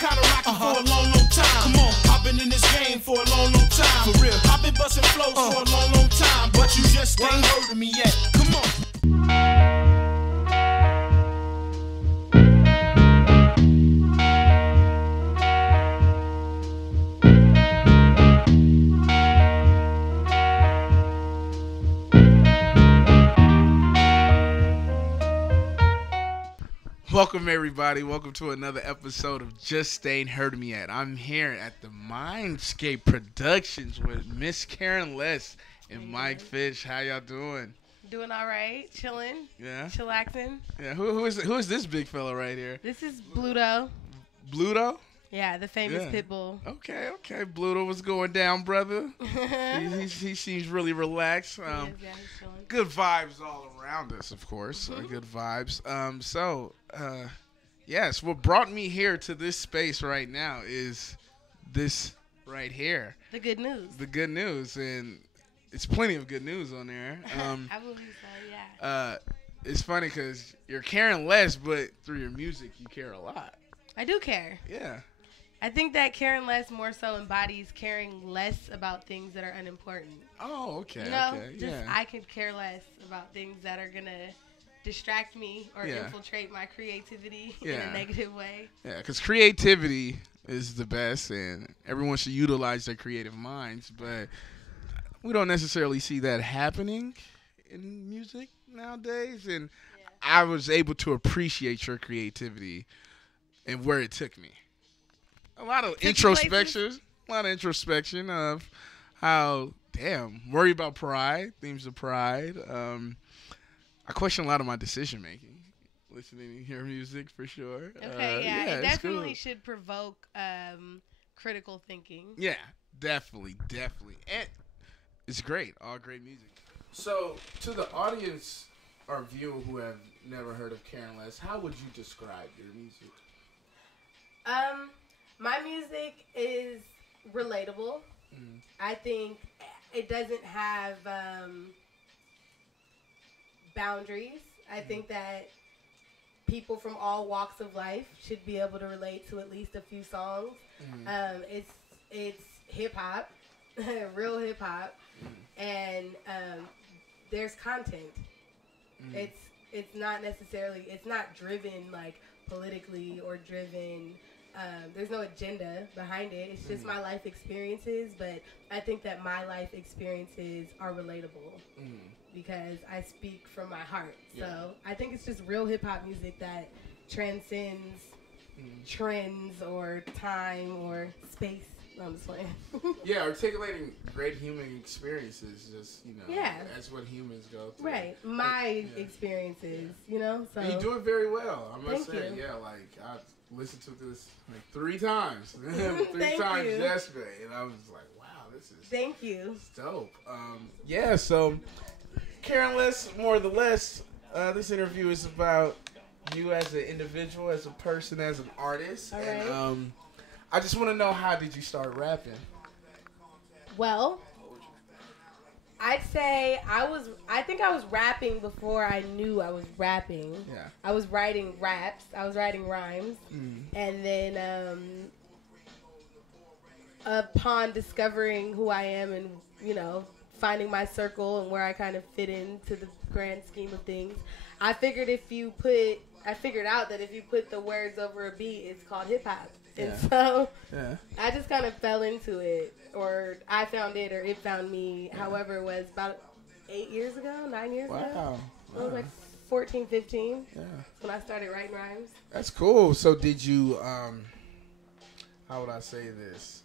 kinda rockin' for a long, long time. Come on, I've been in this game for a long, long time. For real, I've been bustin' flows for a long, long time. But you just ain't heard of me yet. Come on. Welcome everybody, welcome to another episode of Just Ain't Heard of Me Yet. I'm here at the Mindscape Productions with Miss Karenless and Mike Fish. How y'all doing? Doing all right, chilling, yeah, chillaxing. Yeah, who is this big fella right here? This is Bluto. Bluto? Yeah, the famous pit bull. Okay, Bluto, what's going down, brother? he seems really relaxed. He is, yeah, he's chilling. Good vibes all around us, of course. Good vibes. Yes, what brought me here to this space right now is this right here. The good news. The good news, and it's plenty of good news on there. I believe so, yeah. It's funny because you're caring less, but through your music, you care a lot. I do care. Yeah. I think that caring less more so embodies caring less about things that are unimportant. Oh, okay. You know, okay. just Yeah. I could care less about things that are going to distract me or infiltrate my creativity in a negative way. Yeah, because creativity is the best, and everyone should utilize their creative minds, but we don't necessarily see that happening in music nowadays, and I was able to appreciate your creativity and where it took me. A lot of introspection of how, worry about pride, themes of pride. I question a lot of my decision making, listening to your music for sure. Okay, it definitely should provoke critical thinking. Yeah, definitely. And it's great, all great music. So, to the audience or viewer who have never heard of Karenless, how would you describe your music? My music is relatable. I think it doesn't have boundaries. I think that people from all walks of life should be able to relate to at least a few songs. It's hip hop, real hip hop, and there's content. It's not necessarily, it's not driven like politically or driven. There's no agenda behind it. It's just my life experiences, but I think that my life experiences are relatable because I speak from my heart. So I think it's just real hip-hop music that transcends trends or time or space. No, I'm just playing. Articulating great human experiences, just, that's what humans go through. Right. My experiences, so. And you do it very well, I must say. Thank you. Yeah, like, I listened to this like 3 times. Three Thank times you. yesterday. And I was like, wow, this is Thank you. dope. So Karenless, more or less, this interview is about you as an individual, as a person, as an artist. All right. And I just want to know, how did you start rapping? Well, I'd say I think I was rapping before I knew I was rapping. Yeah. I was writing raps. I was writing rhymes. And then upon discovering who I am and, finding my circle and where I kind of fit into the grand scheme of things, I figured out that if you put the words over a beat, it's called hip hop. And so I just kind of fell into it, or I found it, or it found me, however it was, about 9 years ago. Wow. I was like 14, 15. Yeah. That's when I started writing rhymes. That's cool. So did you, how would I say this?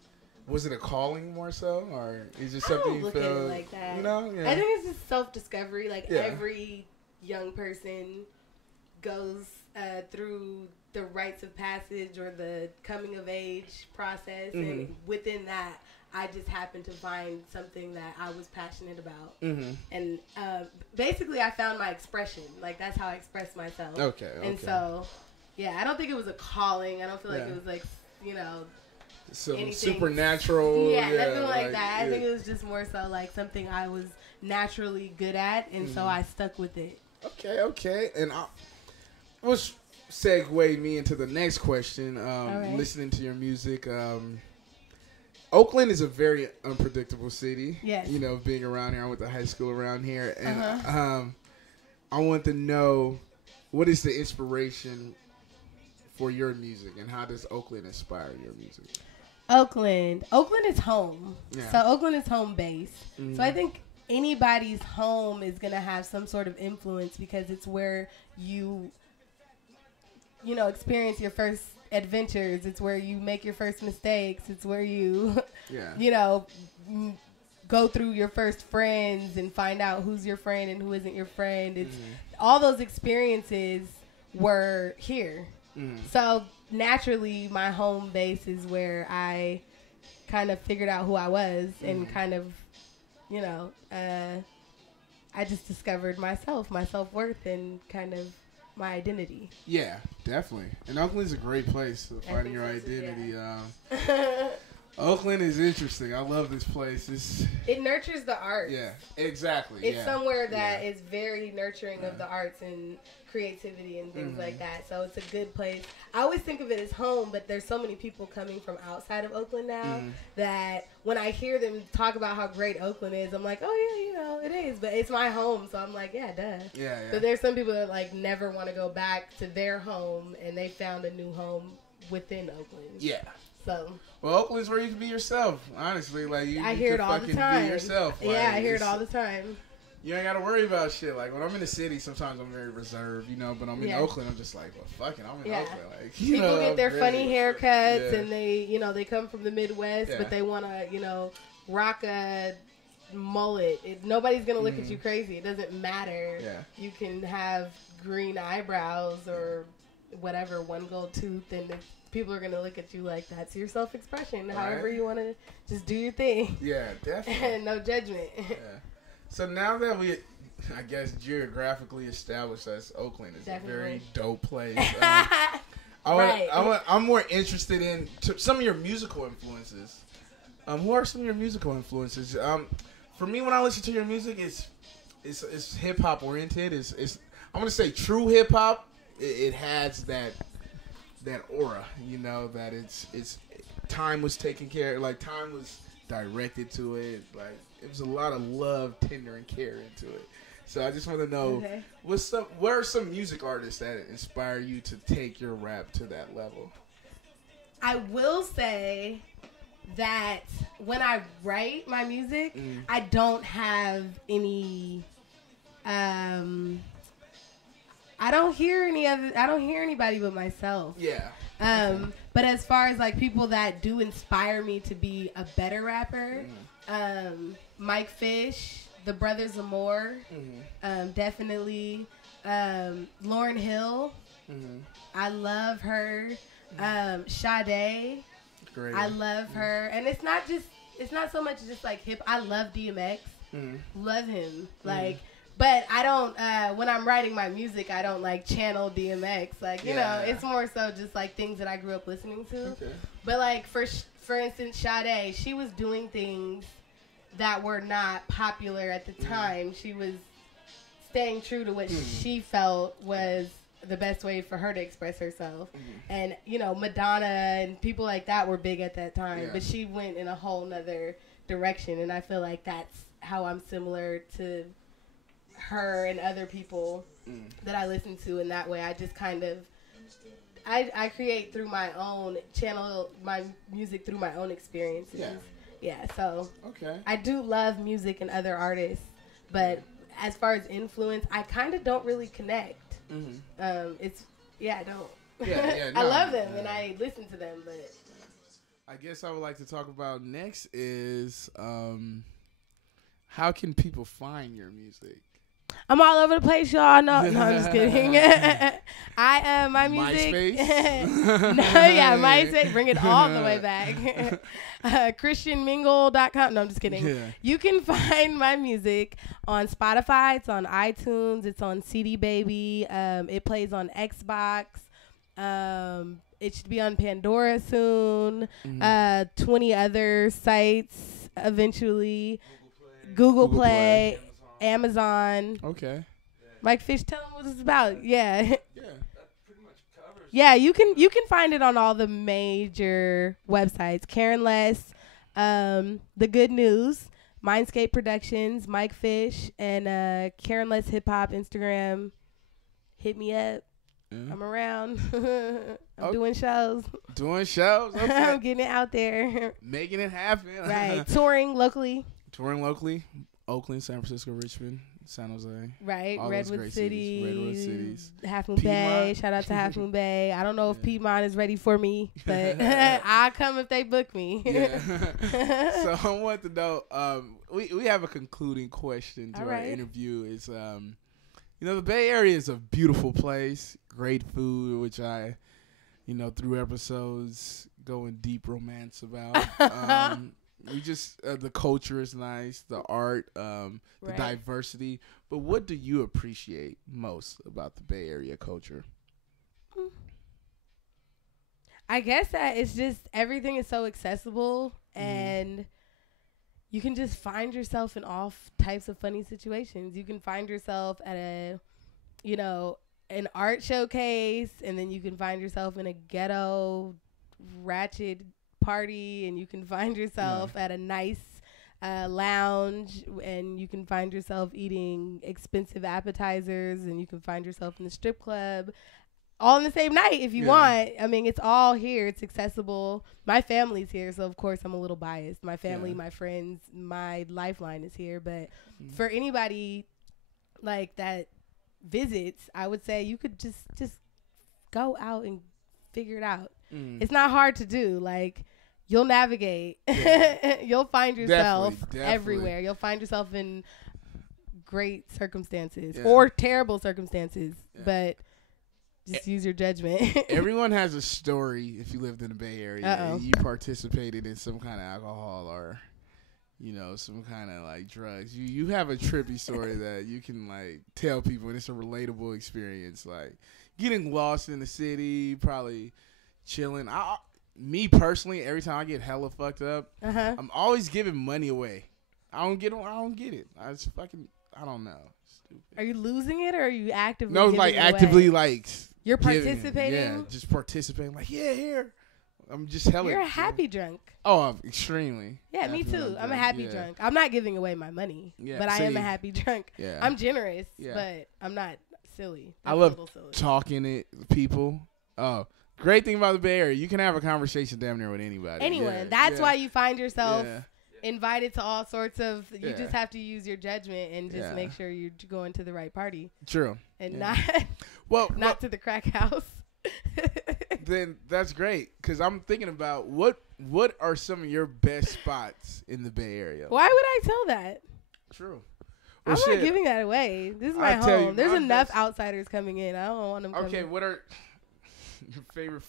Was it a calling more so, or is it something you feel? I don't look at it like that. Yeah. I think it's just self-discovery. Like every young person goes through the rites of passage or the coming of age process, and within that, I just happened to find something that I was passionate about, and basically, I found my expression. Like that's how I express myself. Okay. And so, I don't think it was a calling. I don't feel like it was like some anything supernatural. Nothing like that. I think it was just more so like something I was naturally good at, and so I stuck with it. Okay. And I was segue me into the next question. right. Listening to your music, Oakland is a very unpredictable city. Yes. You know, being around here, I went to high school around here, and I want to know what is the inspiration for your music, and how does Oakland inspire your music? Oakland is home. Yeah. So Oakland is home base. Mm-hmm. So I think anybody's home is going to have some sort of influence because it's where you experience your first adventures. It's where you make your first mistakes. It's where you, go through your first friends and find out who's your friend and who isn't your friend. It's all those experiences were here. So naturally, my home base is where I kind of figured out who I was and kind of, I just discovered myself, my self-worth, and kind of my identity. Yeah, definitely. And Oakland's a great place for finding your identity. Yeah. Oakland is interesting. I love this place. It nurtures the arts. Yeah, exactly. It's somewhere that is very nurturing of the arts and creativity and things like that. So it's a good place. I always think of it as home, but there's so many people coming from outside of Oakland now that when I hear them talk about how great Oakland is, I'm like, oh yeah, it is. But it's my home, so I'm like, yeah, duh. Yeah. So there's some people that like never want to go back to their home, and they found a new home within Oakland. Yeah. So. Well, Oakland's where you can be yourself. Honestly, like you I hear it all the time. Be yourself. Like, yeah, I hear it all the time. You ain't gotta worry about shit. Like when I'm in the city, sometimes I'm very reserved, but I'm in Oakland, I'm just like, well, fuck it, I'm in Oakland. Like, people get their funny haircuts, and they come from the Midwest, but they wanna, rock a mullet. Nobody's gonna look at you crazy. It doesn't matter. Yeah. You can have green eyebrows or whatever, one gold tooth, and people are gonna look at you like that's your self-expression. Right. However you wanna just do your thing. Yeah, definitely. No judgment. Yeah. So now that we, I guess, geographically established that Oakland is a very dope place, I'm more interested in some of your musical influences. Who are some of your musical influences? For me, when I listen to your music, it's hip hop oriented. I'm gonna say true hip hop. It has that aura, that it's time was taken care of, like time was directed to it, like it was a lot of love, tender, and care into it. So I just want to know, what are some music artists that inspire you to take your rap to that level? I will say that when I write my music, I don't have any. I don't hear anybody but myself. Yeah. But as far as like people that do inspire me to be a better rapper, Mike Fish, the Brothers Amore, definitely. Lauryn Hill, I love her. Sade, great. I love her, and it's not so much just like hip. I love DMX, love him, like. But I don't, when I'm writing my music, I don't like channel DMX. Like, it's more so just like things that I grew up listening to. Okay. But like, for instance, Sade, she was doing things that were not popular at the time. She was staying true to what she felt was the best way for her to express herself. And, Madonna and people like that were big at that time. Yeah. But she went in a whole nother direction. And I feel like that's how I'm similar to her and other people that I listen to in that way. I just kind of I create through my own channel, my music through my own experiences. So I do love music and other artists, but as far as influence, I kind of don't really connect. I don't. I love them and I listen to them, but I guess I would like to talk about next is how can people find your music? I'm all over the place, y'all. No, I'm just kidding. My music. MySpace? MySpace. Bring it all the way back. ChristianMingle.com. No, I'm just kidding. Yeah. You can find my music on Spotify. It's on iTunes. It's on CD Baby. It plays on Xbox. It should be on Pandora soon. 20 other sites eventually. Google Play. Amazon. Okay. Mike Fish, tell them what it's about. Yeah. That pretty much covers Yeah, you can find it on all the major websites. Karenless, The Good News, Mindscape Productions, Mike Fish, and Karenless Hip Hop Instagram. Hit me up. I'm around. I'm doing shows. Doing shows. Okay. I'm getting it out there. Making it happen. Right. Touring locally. Oakland, San Francisco, Richmond, San Jose. Right. All Redwood cities. Half Moon Bay. Shout out to Half Moon Bay. I don't know if Piedmont is ready for me, but I'll come if they book me. Yeah. So I want to know, we have a concluding question to our interview. Is the Bay Area is a beautiful place, great food, which I, through episodes go in deep romance about. We just the culture is nice, the art, the diversity. But what do you appreciate most about the Bay Area culture? I guess that it's just everything is so accessible, and you can just find yourself in all types of funny situations. You can find yourself at an art showcase, and then you can find yourself in a ghetto, ratchet party, and you can find yourself at a nice lounge, and you can find yourself eating expensive appetizers, and you can find yourself in the strip club all in the same night if you want. I mean, it's all here. It's accessible. My family's here, so of course I'm a little biased. My family, my friends, my lifeline is here. But for anybody like that visits, I would say you could just go out and figure it out. It's not hard to do. Like, you'll navigate. You'll find yourself definitely. everywhere. You'll find yourself in great circumstances or terrible circumstances, but just use your judgment. Everyone has a story if you lived in the Bay Area and you participated in some kind of alcohol or, some kind of like drugs. You have a trippy story that you can like tell people, and it's a relatable experience. Like getting lost in the city, probably chilling. Me personally, every time I get hella fucked up, I'm always giving money away. I don't get it. I don't know. Stupid. Are you losing it, or are you actively? No, like actively, like you're participating. Yeah, just participating. Like here. I'm just hella. You're a happy drunk. Oh, I'm extremely. Yeah, me too. I'm a happy drunk. I'm not giving away my money, but I am a happy drunk. Yeah. I'm generous, but I'm not silly. I love talking to people. Oh. Great thing about the Bay Area, you can have a conversation damn near with anybody. Anyone. That's why you find yourself invited to all sorts of. You just have to use your judgment and just make sure you're going to the right party. True. And not to the crack house. Then that's great, because I'm thinking about what are some of your best spots in the Bay Area. Why would I tell that? True. Well, I'm not giving that away. This is my home. There's enough outsiders coming in. I don't want them. Okay, what are your favorite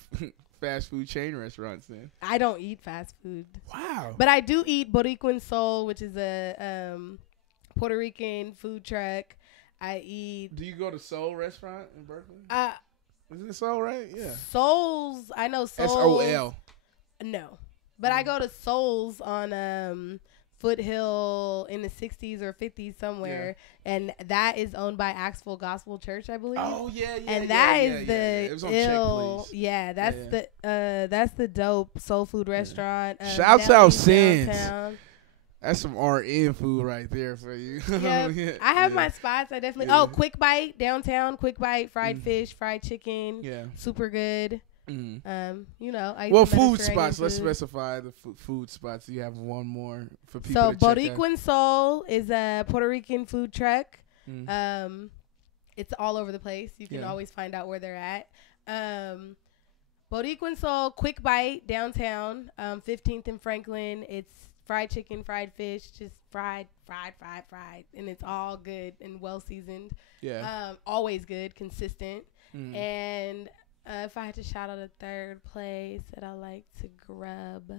fast food chain restaurants then? I don't eat fast food. Wow. But I do eat Boricuan Soul, which is a Puerto Rican food truck. I eat. Do you go to Soul restaurant in Berkeley? Isn't it Soul, right? Yeah. Souls. I know Souls. SOL. No. But I go to Souls on Foothill in the 60s or 50s somewhere, and that is owned by Axel Gospel Church, I believe. Oh yeah, and that is It was on ill. That's the dope soul food restaurant. Shouts out Sins. That's some RN food right there for you. Yep. I have my spots. I definitely. Quick Bite downtown. Quick Bite, fried fish, fried chicken. Yeah, super good. Food spots. Let's specify the food spots. You have one more for people. So to check Boricuan Soul is a Puerto Rican food truck. It's all over the place. You can always find out where they're at. Boricuan Soul, Quick Bite downtown, 15th and Franklin. It's fried chicken, fried fish, just fried, and it's all good and well seasoned. Yeah. Always good, consistent, and. If I had to shout out a third place that I like to grub,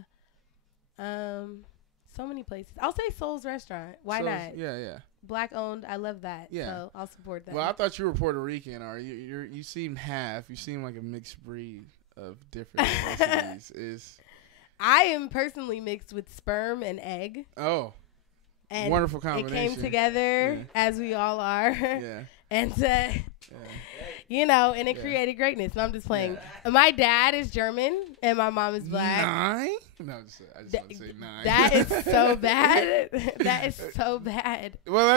so many places. I'll say Soul's Restaurant. Why not? Yeah. Black owned. I love that. Yeah. So I'll support that. Well, I thought you were Puerto Rican. Or you seem half. You seem like a mixed breed of different ethnicities. I am personally mixed with sperm and egg. Oh. And wonderful combination. It came together as we all are. Yeah. And you know, and it created greatness. And I'm just playing. My dad is German and my mom is black. 9? No, I just want to say 9. That is so bad. That is so bad. Well,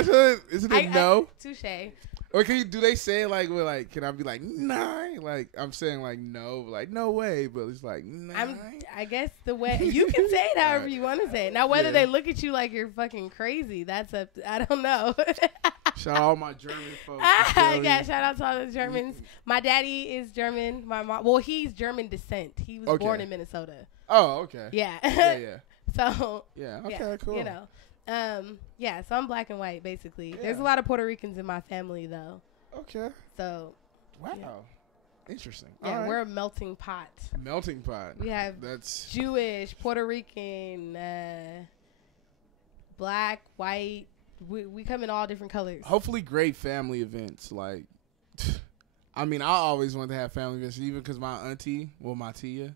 isn't it no? Touche. Or do they say it like, can I be like 9? Like, I'm saying like no, like no way, but it's like 9. I guess the way you can say it however you want to say it. Now, whether they look at you like you're fucking crazy, that's up to, I don't know. Shout out all my German folks. Yeah, shout out to all the Germans. My daddy is German. My mom, well, he's German descent. He was born in Minnesota. Oh, okay. Yeah. Yeah. So. Yeah. Okay. Cool. You know. Yeah, so I'm black and white, basically. Yeah. There's a lot of Puerto Ricans in my family, though. Okay. So. Wow. Yeah. Interesting. Yeah, we're a melting pot. Melting pot. We have Jewish, Puerto Rican, black, white. We come in all different colors. Hopefully great family events. Like, I mean, I always wanted to have family events, even because my auntie, my tia,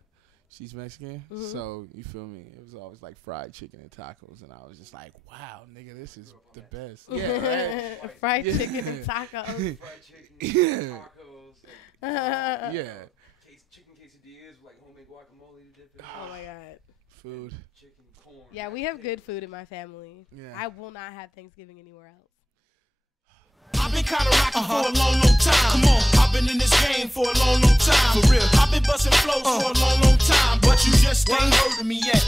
she's Mexican, so you feel me? It was always like fried chicken and tacos, and I was just like, "Wow, nigga, this is the best." Yeah, right? Fried chicken and tacos. Fried chicken, tacos. Chicken quesadillas, like homemade guacamole to dip in. Oh my god. Food. Chicken, corn. Yeah, we have good food in my family. Yeah. I will not have Thanksgiving anywhere else. I've been kinda rocking for a long time. Come on, I've been in this game for a long time. For real, I've been busting flows for a long time. But you just ain't heard of me yet.